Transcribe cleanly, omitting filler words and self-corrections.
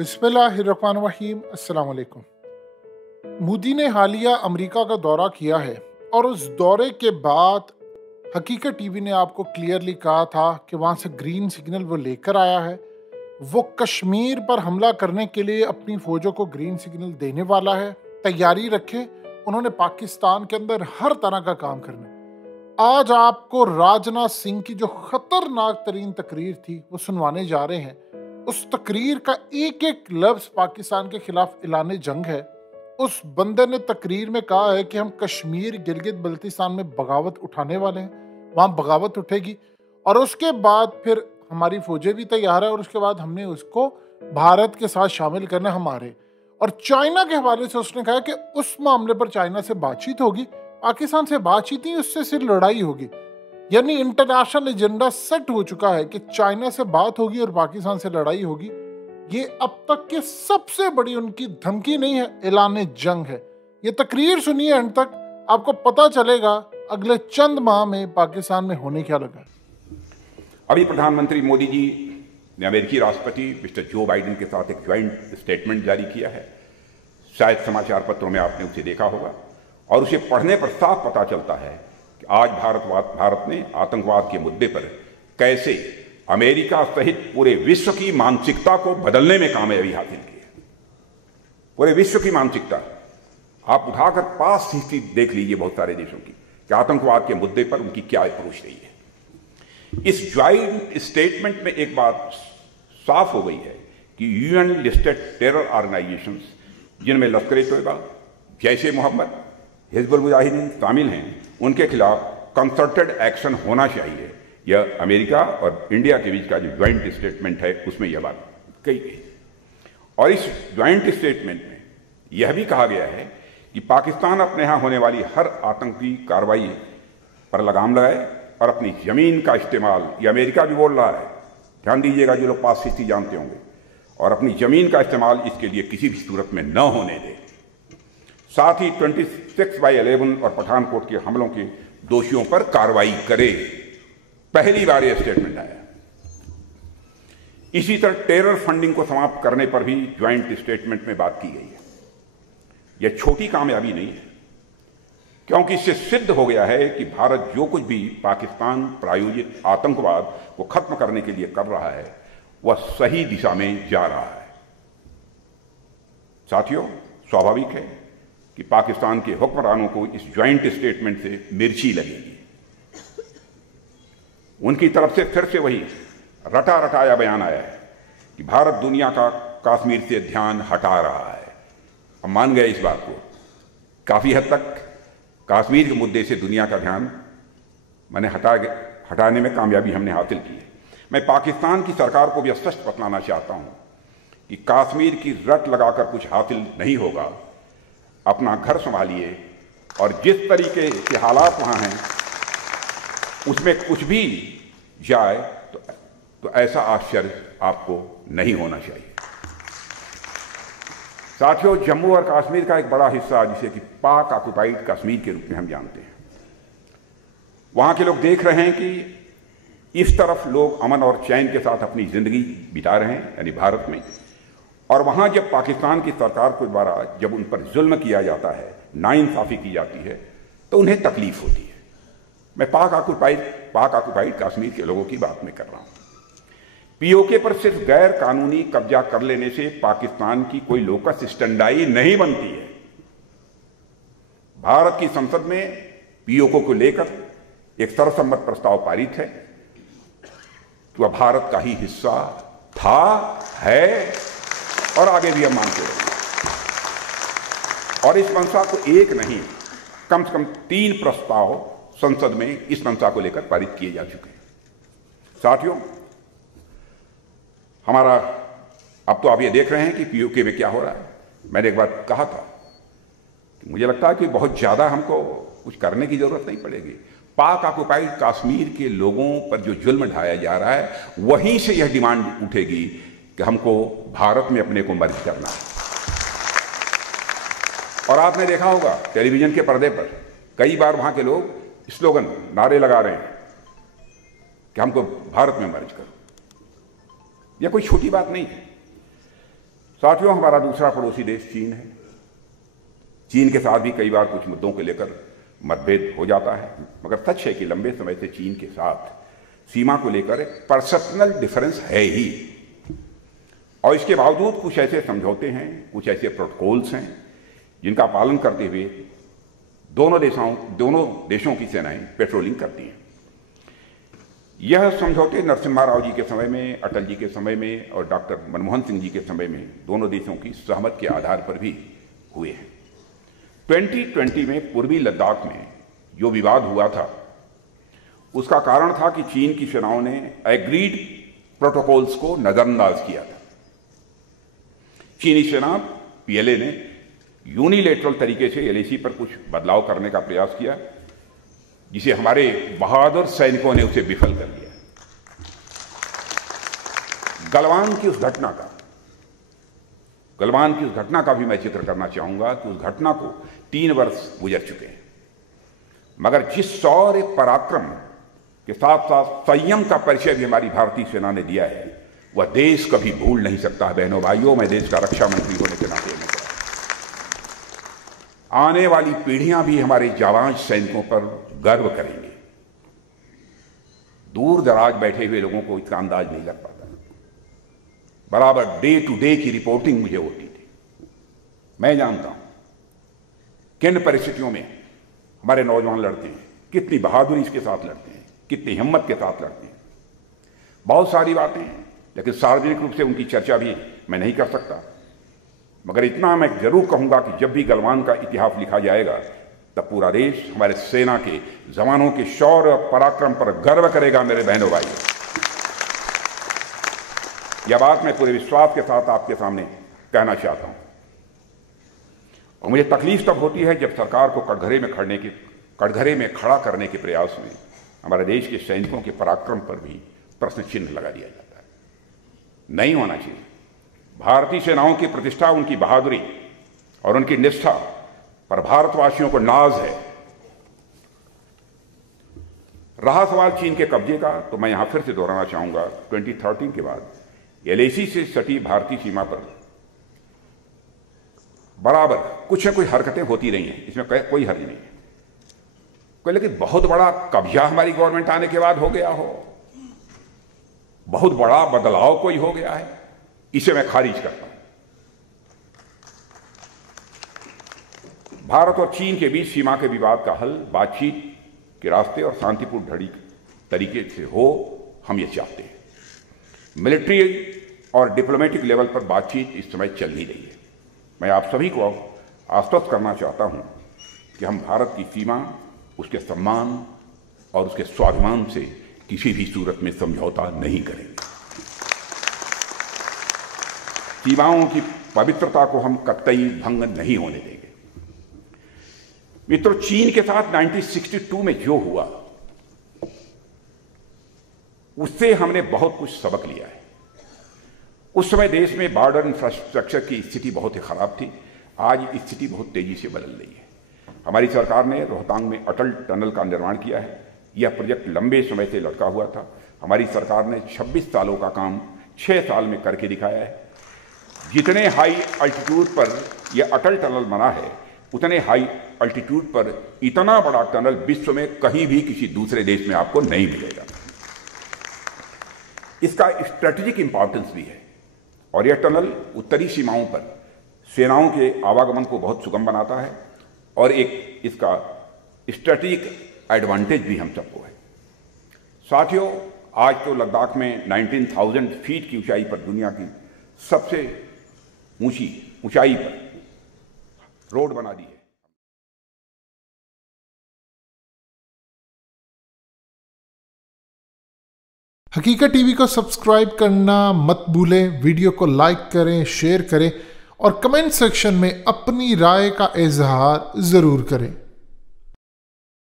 बिस्मिल्लाहिर्रहमानिर्रहीम। अस्सलाम वालेकुम। मोदी ने हालिया अमेरिका का दौरा किया है और उस दौरे के बाद हकीकत टीवी ने आपको क्लियरली कहा था कि वहाँ से ग्रीन सिग्नल वो लेकर आया है। वो कश्मीर पर हमला करने के लिए अपनी फौजों को ग्रीन सिग्नल देने वाला है। तैयारी रखें, उन्होंने पाकिस्तान के अंदर हर तरह का काम करना है। आज आपको राजनाथ सिंह की जो खतरनाक तरीन तकरीर थी वो सुनवाने जा रहे हैं। उस तकरीर का एक एक लफ्ज पाकिस्तान के खिलाफ ऐलान जंग है। उस बंदे ने तकरीर में कहा है कि हम कश्मीर गिलगित बल्तिस्तान में बगावत उठाने वाले हैं, वहाँ बगावत उठेगी और उसके बाद फिर हमारी फौजें भी तैयार है और उसके बाद हमने उसको भारत के साथ शामिल करना हमारे। और चाइना के हवाले से उसने कहा कि उस मामले पर चाइना से बातचीत होगी, पाकिस्तान से बातचीत नहीं, उससे सिर्फ लड़ाई होगी। यानी इंटरनेशनल एजेंडा सेट हो चुका है कि चाइना से बात होगी और पाकिस्तान से लड़ाई होगी। ये अब तक की सबसे बड़ी उनकी धमकी नहीं है, ऐलान जंग है। ये तकरीर सुनिए एंड तक, आपको पता चलेगा अगले चंद माह में पाकिस्तान में होने क्या लगा। अभी प्रधानमंत्री मोदी जी ने अमेरिकी राष्ट्रपति मिस्टर जो बाइडेन के साथ एक ज्वाइंट स्टेटमेंट जारी किया है। शायद समाचार पत्रों में आपने उसे देखा होगा और उसे पढ़ने पर साफ पता चलता है कि आज भारत ने आतंकवाद के मुद्दे पर कैसे अमेरिका सहित पूरे विश्व की मानसिकता को बदलने में कामयाबी हासिल की है। पूरे विश्व की मानसिकता आप उठाकर पास हिस्ट्री देख लीजिए बहुत सारे देशों की कि आतंकवाद के मुद्दे पर उनकी क्या अप्रोच रही है। इस ज्वाइंट स्टेटमेंट में एक बात साफ हो गई है कि यूएन लिस्टेड टेरर ऑर्गेनाइजेशंस, जिनमें लश्कर-ए-तोयबा, जैश-ए-मोहम्मद, हिजबुल मुजाहिदीन शामिल हैं, उनके खिलाफ कंसर्टेड एक्शन होना चाहिए। यह अमेरिका और इंडिया के बीच का जो ज्वाइंट स्टेटमेंट है उसमें यह बात कही गई। और इस ज्वाइंट स्टेटमेंट में यह भी कहा गया है कि पाकिस्तान अपने यहाँ होने वाली हर आतंकी कार्रवाई पर लगाम लगाए और अपनी जमीन का इस्तेमाल, ये अमेरिका भी बोल रहा है, ध्यान दीजिएगा जो लोग पास हिस्ट्री जानते होंगे, और अपनी जमीन का इस्तेमाल इसके लिए किसी भी सूरत में न होने दे। साथ ही 26/11 और पठानकोट के हमलों के दोषियों पर कार्रवाई करे। पहली बार यह स्टेटमेंट आया। इसी तरह टेरर फंडिंग को समाप्त करने पर भी ज्वाइंट स्टेटमेंट में बात की गई है। यह छोटी कामयाबी नहीं है, क्योंकि इससे सिद्ध हो गया है कि भारत जो कुछ भी पाकिस्तान प्रायोजित आतंकवाद को खत्म करने के लिए कर रहा है वह सही दिशा में जा रहा है। साथियों, स्वाभाविक है कि पाकिस्तान के हुक्मरानों को इस ज्वाइंट स्टेटमेंट से मिर्ची लगेगी। उनकी तरफ से फिर से वही रटा रटाया बयान आया है कि भारत दुनिया का कश्मीर से ध्यान हटा रहा है। हम मान गए इस बात को। काफी हद तक कश्मीर के मुद्दे से दुनिया का ध्यान हटाने में कामयाबी हमने हासिल की है। मैं पाकिस्तान की सरकार को भी स्पष्ट बतलाना चाहता हूं कि कश्मीर की रट लगाकर कुछ हासिल नहीं होगा। अपना घर संभालिए और जिस तरीके के हालात वहां हैं उसमें कुछ भी जाए तो ऐसा आश्चर्य आपको नहीं होना चाहिए। साथियों, जम्मू और कश्मीर का एक बड़ा हिस्सा जिसे कि पाक ऑक्युपाइड कश्मीर के रूप में हम जानते हैं, वहां के लोग देख रहे हैं कि इस तरफ लोग अमन और चैन के साथ अपनी जिंदगी बिता रहे हैं, यानी भारत में, और वहां जब पाकिस्तान की सरकार के द्वारा जब उन पर जुल्म किया जाता है, नाइंसाफी की जाती है, तो उन्हें तकलीफ होती है। मैं पाक ऑक्युपाइड कश्मीर के लोगों की बात में कर रहा हूं। पीओके पर सिर्फ गैर कानूनी कब्जा कर लेने से पाकिस्तान की कोई लोकस स्टैंडाई नहीं बनती है। भारत की संसद में पीओके को लेकर एक सर्वसम्मत प्रस्ताव पारित है कि वह भारत का ही हिस्सा था, है और आगे भी हम मानते रहेंगे। और इस मंशा को एक नहीं, कम से कम 3 प्रस्ताव संसद में इस मंशा को लेकर पारित किए जा चुके हैं। साथियों, हमारा अब तो आप ये देख रहे हैं कि पीओके में क्या हो रहा है। मैंने एक बार कहा था कि मुझे लगता है कि बहुत ज्यादा हमको कुछ करने की जरूरत नहीं पड़ेगी। पाक ऑक्युपाइड कश्मीर के लोगों पर जो जुल्म ढाया जा रहा है, वहीं से यह डिमांड उठेगी कि हमको भारत में अपने को मर्ज करना है। और आपने देखा होगा टेलीविजन के पर्दे पर कई बार वहां के लोग स्लोगन, नारे लगा रहे हैं कि हमको भारत में मर्ज करो। यह कोई छोटी बात नहीं है। साथियों, हमारा दूसरा पड़ोसी देश चीन है। चीन के साथ भी कई बार कुछ मुद्दों को लेकर मतभेद हो जाता है, मगर सच है कि लंबे समय से चीन के साथ सीमा को लेकर एक पर्सनल डिफरेंस है ही। और इसके बावजूद कुछ ऐसे समझौते हैं, कुछ ऐसे प्रोटोकॉल्स हैं जिनका पालन करते हुए दोनों देशों की सेनाएं पेट्रोलिंग करती हैं। यह समझौते नरसिम्हा राव जी के समय में, अटल जी के समय में और डॉक्टर मनमोहन सिंह जी के समय में दोनों देशों की सहमत के आधार पर भी हुए हैं। 2020 में पूर्वी लद्दाख में जो विवाद हुआ था, उसका कारण था कि चीन की सेनाओं ने एग्रीड प्रोटोकॉल्स को नजरअंदाज किया था। चीनी सेना पीएलए ने यूनिलेटरल तरीके से एलएसी पर कुछ बदलाव करने का प्रयास किया, जिसे हमारे बहादुर सैनिकों ने उसे विफल कर दिया। गलवान की उस घटना का भी मैं जिक्र करना चाहूंगा कि उस घटना को 3 वर्ष गुजर चुके हैं, मगर जिस शौर्य पराक्रम के साथ साथ संयम का परिचय भी हमारी भारतीय सेना ने दिया है, वह देश कभी भूल नहीं सकता। बहनों भाइयों, मैं देश का रक्षा मंत्री होने के नाते में आने वाली पीढ़ियां भी हमारे जाबाज सैनिकों पर गर्व करेंगे। दूर दराज बैठे हुए लोगों को इसका अंदाज नहीं लग पाता। बराबर डे टू डे की रिपोर्टिंग मुझे होती थी। मैं जानता हूं किन परिस्थितियों में हमारे नौजवान लड़ते हैं, कितनी बहादुरी के साथ लड़ते हैं, कितनी हिम्मत के साथ लड़ते हैं। बहुत सारी बातें हैं, लेकिन सार्वजनिक रूप से उनकी चर्चा भी मैं नहीं कर सकता। मगर इतना मैं जरूर कहूंगा कि जब भी गलवान का इतिहास लिखा जाएगा, तब पूरा देश हमारे सेना के जवानों के शौर्य और पराक्रम पर गर्व करेगा। मेरे बहनों भाइयों, यह बात मैं पूरे विश्वास के साथ आपके सामने कहना चाहता हूं। और मुझे तकलीफ तब होती है जब सरकार को कटघरे में खड़ा करने के प्रयास में हमारे देश के सैनिकों के पराक्रम पर भी प्रश्न चिन्ह लगा दिया जाता है। नहीं होना चाहिए। भारतीय सेनाओं की प्रतिष्ठा, उनकी बहादुरी और उनकी निष्ठा पर भारतवासियों को नाज है। रहा सवाल चीन के कब्जे का, तो मैं यहां फिर से दोहराना चाहूंगा, 2013 के बाद एलएसी से सटी भारतीय सीमा पर बराबर कुछ न कुछ हरकतें होती रही हैं, इसमें कोई हर्ज नहीं है। लेकिन बहुत बड़ा कब्जा हमारी गवर्नमेंट आने के बाद हो गया हो, बहुत बड़ा बदलाव कोई हो गया है, इसे मैं खारिज करता हूं। भारत और चीन के बीच सीमा के विवाद का हल बातचीत के रास्ते और शांतिपूर्ण तरीके से हो, हम ये चाहते हैं। मिलिट्री और डिप्लोमेटिक लेवल पर बातचीत इस समय चल नहीं रही है। मैं आप सभी को आश्वस्त करना चाहता हूं कि हम भारत की सीमा, उसके सम्मान और उसके स्वाभिमान से किसी भी सूरत में समझौता नहीं करेंगे। सीमाओं की पवित्रता को हम कतई भंग नहीं होने देंगे। मित्रों, चीन के साथ 1962 में जो हुआ, उससे हमने बहुत कुछ सबक लिया है। उस समय देश में बॉर्डर इंफ्रास्ट्रक्चर की स्थिति बहुत ही खराब थी। आज स्थिति बहुत तेजी से बदल रही है। हमारी सरकार ने रोहतांग में अटल टनल का निर्माण किया है। यह प्रोजेक्ट लंबे समय से लटका हुआ था। हमारी सरकार ने 26 सालों का काम 6 साल में करके दिखाया है। जितने हाई अल्टीट्यूड पर यह अटल टनल बना है, उतने हाई अल्टीट्यूड पर इतना बड़ा टनल विश्व में कहीं भी किसी दूसरे देश में आपको नहीं मिलेगा। इसका स्ट्रेटेजिक इंपॉर्टेंस भी है और यह टनल उत्तरी सीमाओं पर सेनाओं के आवागमन को बहुत सुगम बनाता है और एक इसका स्ट्रेटेजिक एडवांटेज भी हम सबको है। साथियों, आज तो लद्दाख में 19,000 फीट की ऊंचाई पर दुनिया की सबसे ऊंचाई पर रोड बना दी है। हकीकत टीवी को सब्सक्राइब करना मत भूलें। वीडियो को लाइक करें, शेयर करें और कमेंट सेक्शन में अपनी राय का इजहार जरूर करें।